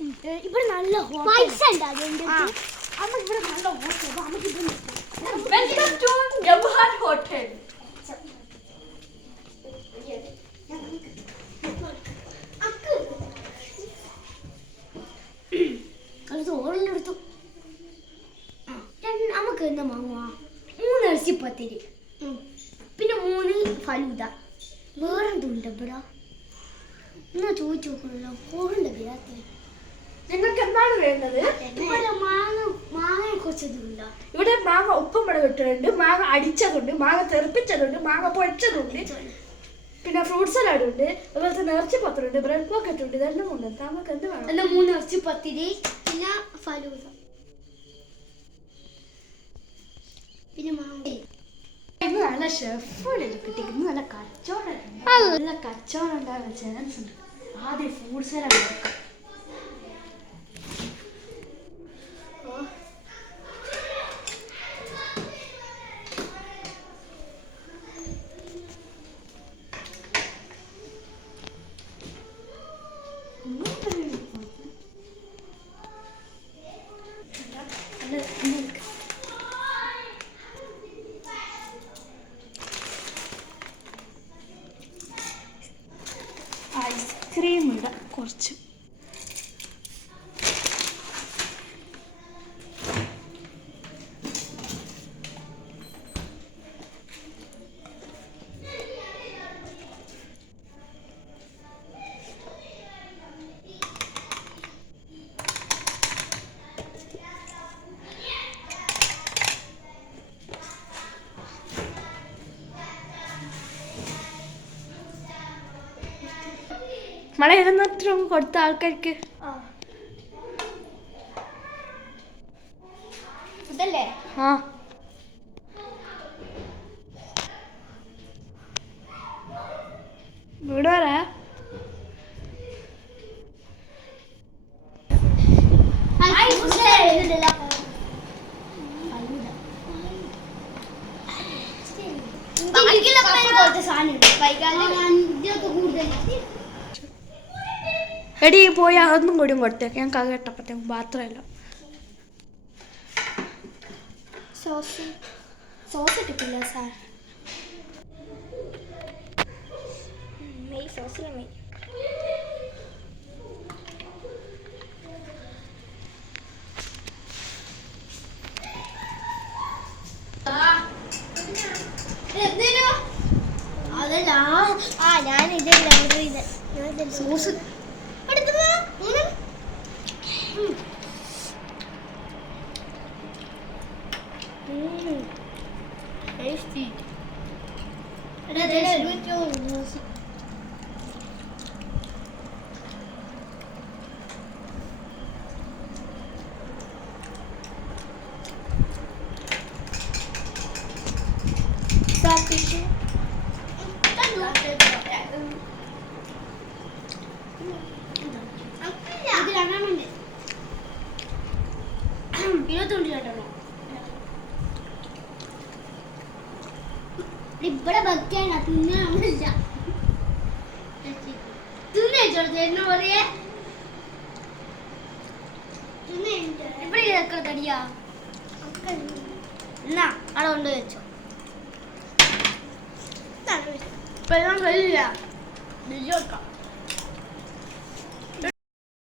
ഇവിടെ നല്ല പൈസ ഉണ്ട് അമ്മ ഇവിടെ നല്ല ഹോട്ടൽ നമുക്ക് വെൽക്കം ടു ജവഹർ ഹോട്ടൽ. ഓറിലെടുത്തു നമുക്ക് എന്താ വാങ്ങുക? 3 ഇറച്ചിപ്പത്തിരി, പിന്നെ 3 ഫലൂദ. വേറെന്തുണ്ട് ഇവിടെ? എന്നാ ചോദിച്ചു നോക്കണല്ലോ. ഓറുണ്ട് ബിരാത്തി. നിങ്ങൾക്ക് എന്താണ് വേണ്ടത്? ഇവിടെ മാങ്ങയെ കുറിച്ചതുണ്ടോ? ഇവിടെ മാങ്ങ ഉപ്പും മുളക് ഇട്ടിട്ടുണ്ട്, മാങ്ങ അടിച്ചതുണ്ട്, മാങ്ങ തെറിപ്പിച്ചതുണ്ട്, മാങ്ങ പൊടിച്ചതുണ്ട്, പിന്നെ ഫ്രൂട്ട് സലാഡ് ഉണ്ട്, അതുപോലെ ഇറച്ചിപ്പത്തിലുണ്ട്, ബ്രെഡ് പോക്കറ്റ് ഉണ്ട്. ഇതെല്ലാം ഉണ്ട്. നമുക്ക് എന്ത് വേണം? എന്നാ 3 ഇറച്ചിപ്പത്തിരി, പിന്നെ ഫലൂദ, പിന്നെ മാങ്ങ. ഇന്ന് നല്ല ഷെഫാണ് കിട്ടിക്കുന്നത്. നല്ല കച്ചവടം, നല്ല കച്ചവടം ഉണ്ടാകാൻ ചാൻസ് ഉണ്ട്. ആദ്യം ഫ്രൂട്ട് സലാഡ് എടുക്കാം. ഐസ്ക്രീം ഇടാം കുറച്ച്. മഴ ഇരുന്നത്ര കൊടുത്ത ആൾക്കാർക്ക് ഇതല്ലേ? ആ വീട് വരാ. എടി പോയി അതൊന്നും കൂടിയും കൊടുത്തേക്ക്. ഞാൻ കഥ കേട്ടപ്പോഴത്തേക്കും മാത്രമല്ല സോസ് കിട്ടില്ല സാർ. സോസിലെ അതല്ല. ഞാൻ ഇതല്ല ഓർഡർ ചെയ്ത സോസ് ടേസ്റ്റി. ഇവിടെ ഭക്തിയാണ് തിന്നില്ല. തിന്നു പറയേ ഇവിടെ ഇതൊക്കെ തടിയാ. എന്നാ അവിടെ കൊണ്ട് വെച്ചോ. വെള്ളം കഴിയില്ല. വെക്കാം.